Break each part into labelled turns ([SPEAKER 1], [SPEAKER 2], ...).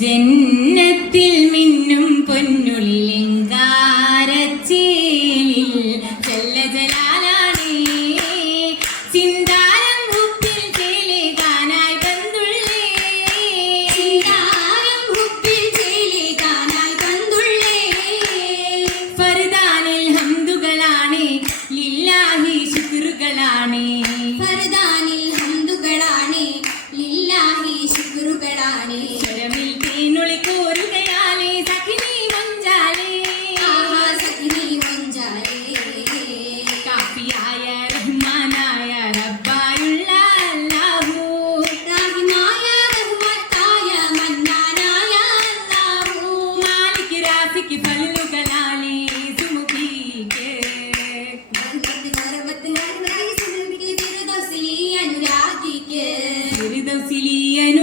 [SPEAKER 1] ജന്നത്തിൽ മിന്നും പൊന്നുള്ളിലെങ്കാരച്ചേലിൽ சிலியன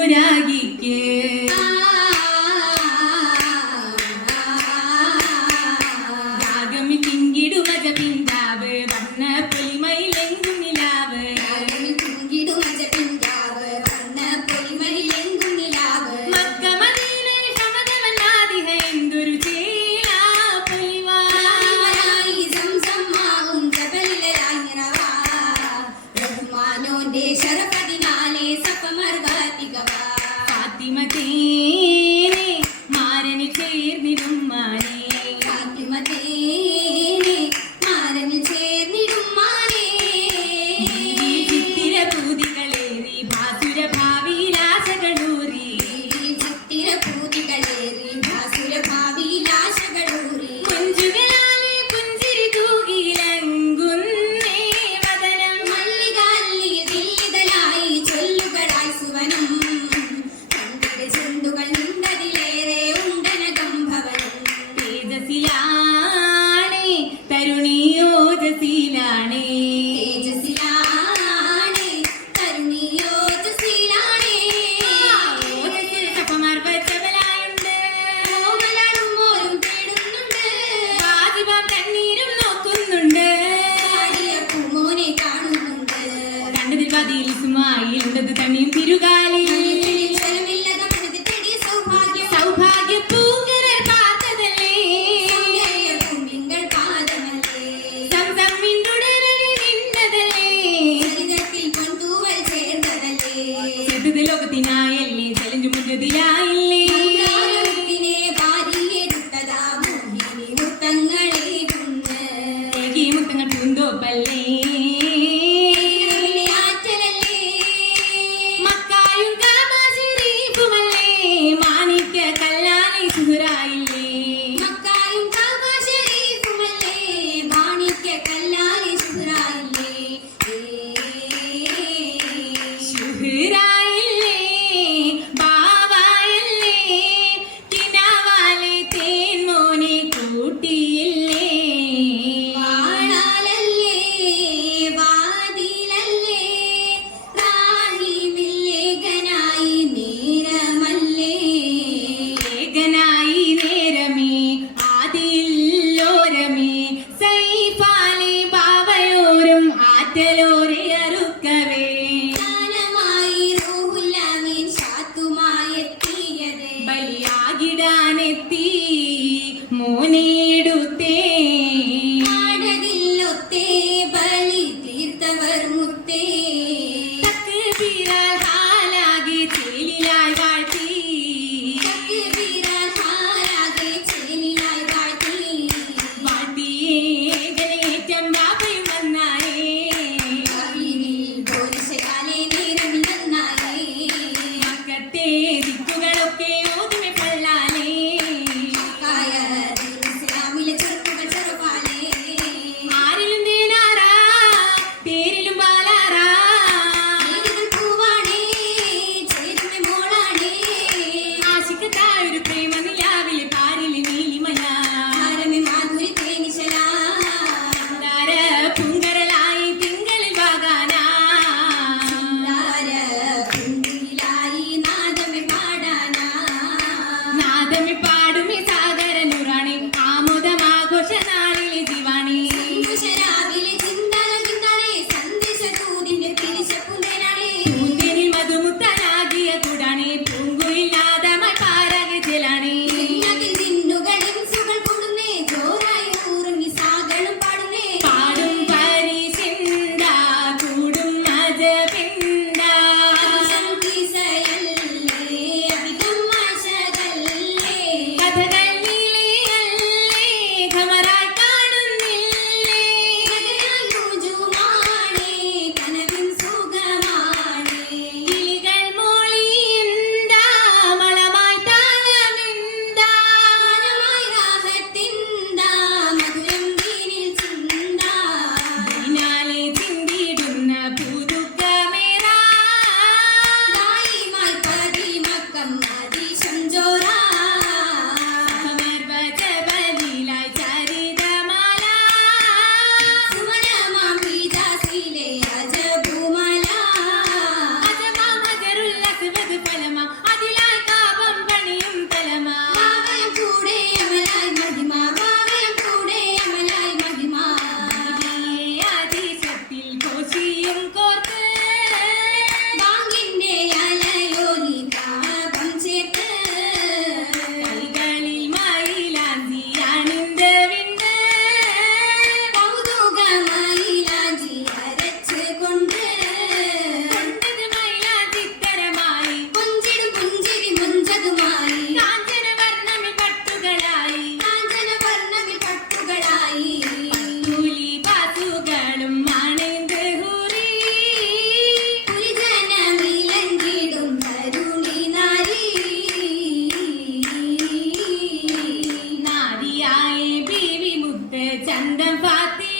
[SPEAKER 1] money. തിരുപതിയിൽ സുമായി തനിയും തിരുകാലിൽ Sowbhagya ലോകത്തിനായല്ലേ challenge മുന്നതിയായി আমি ചന്തം ഫാത്തി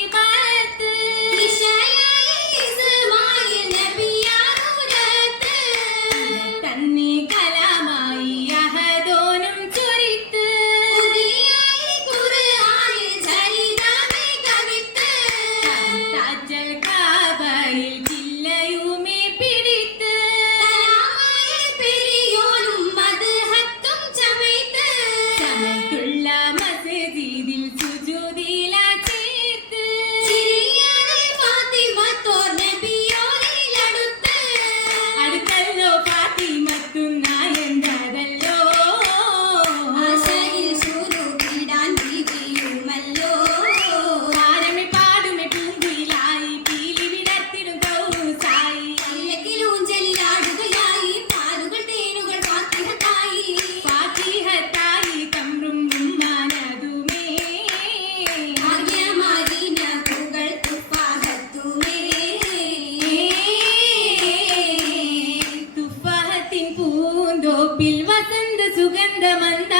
[SPEAKER 1] പൂന്തോപ്പിൽ വസന്ത സുഗന്ധമന്ത